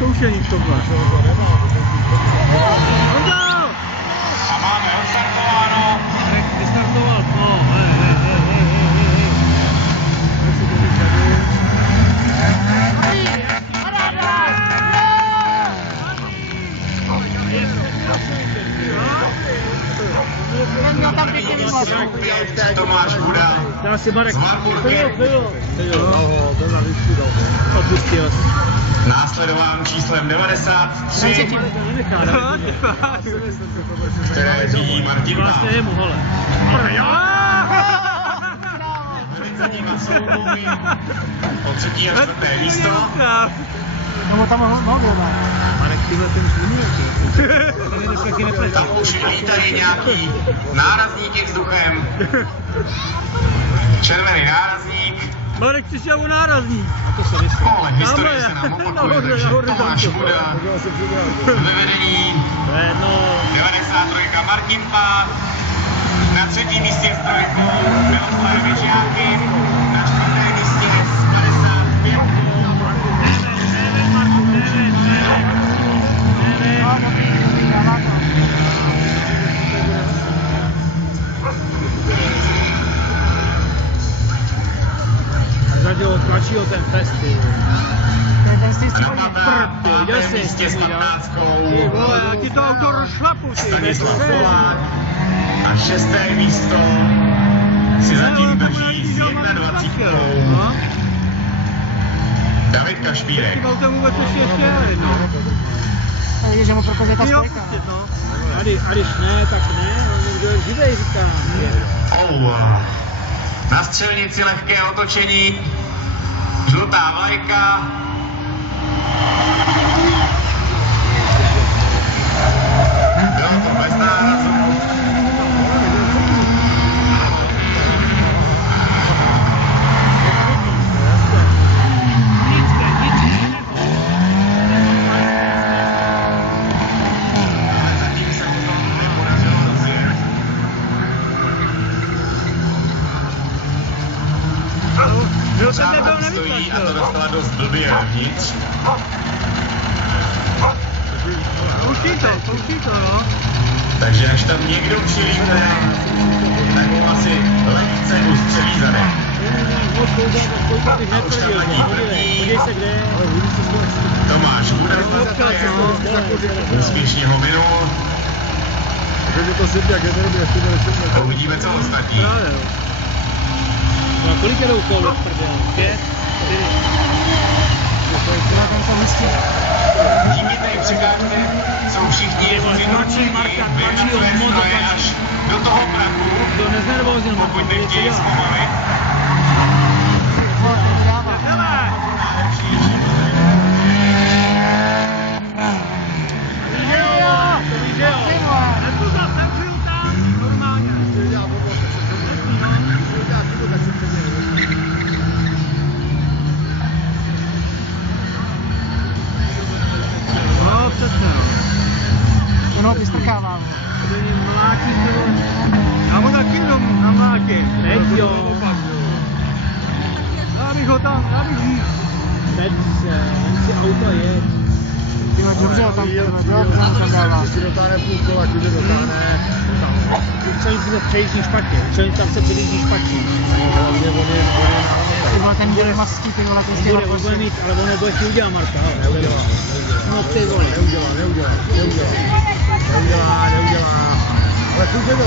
zkoušení v tomhle. A máme odstartováno. Vystartoval, no, Tomáš Huda dá si Marek. z Warburgy. Následován číslem 93, které řídí Martin Pál. Vlastně jemu, hele. Za ním na souboji o 3. a 4. místo. No tam mohl Marek, tyhle ty už nemůže. Tam už lítají nějaký nárazníky vzduchem. Červený nárazník. Marek přišel u nárazník. Kolem historie se nám opakuje, takže Tomáš Huda ve vedení. 93 Martin Pál. Na 3. místě s trojkou Miloslav Vyžáky. Na 4. místě s 55. Zadělo, tlačího ten festy. Na 5. místě s 15. Já ti to auto rozšlapu, ty. Stanislav Polák. A 6. místo si zatím drží s 21. David Kašpírek. Tím autem vůbec ještě jeli, no. Takže že mu propozuje ta spojka. A když ne, tak ne, on někdo je živej, říkám. Na střelnici lehké otočení, žlutá vlajka. Bylo to bez nárazu. Ale zatím se mu to nepodařilo rozjet. Pořád tam stojí a to dostala dost blbě vevnitř. Pouští to, no. Takže až tam někdo přilítne, tak mu asi lehce ustřelí zadek. A už tam letí první. Tomáš Huda úspěšně ho minul. A uvidíme, co ostatní. No a kolik jedou kol v prdele? 5? 4? Díky té překážce jsou všichni nuceni vyjet své stroje až do toho prachu, pokud nechtějí zpomalit. No, vystrkává. Já mu taky jenom na mlátě. Teď jo. Já bych ho tam, říct. Teď jen si auto je. Tyhle, dobře ho tam dává. Když si dotáhne půl kola, když dotáhne. Učelníci se přejíždí špatně, učelníci tam se předjíždí špatně. Ty vole, ten bude maský, ty vole, ty On bude mít, ale ono bude ti udělat Marta, ale. Neudělá. No ty vole. Neudělá. Ale kuře to.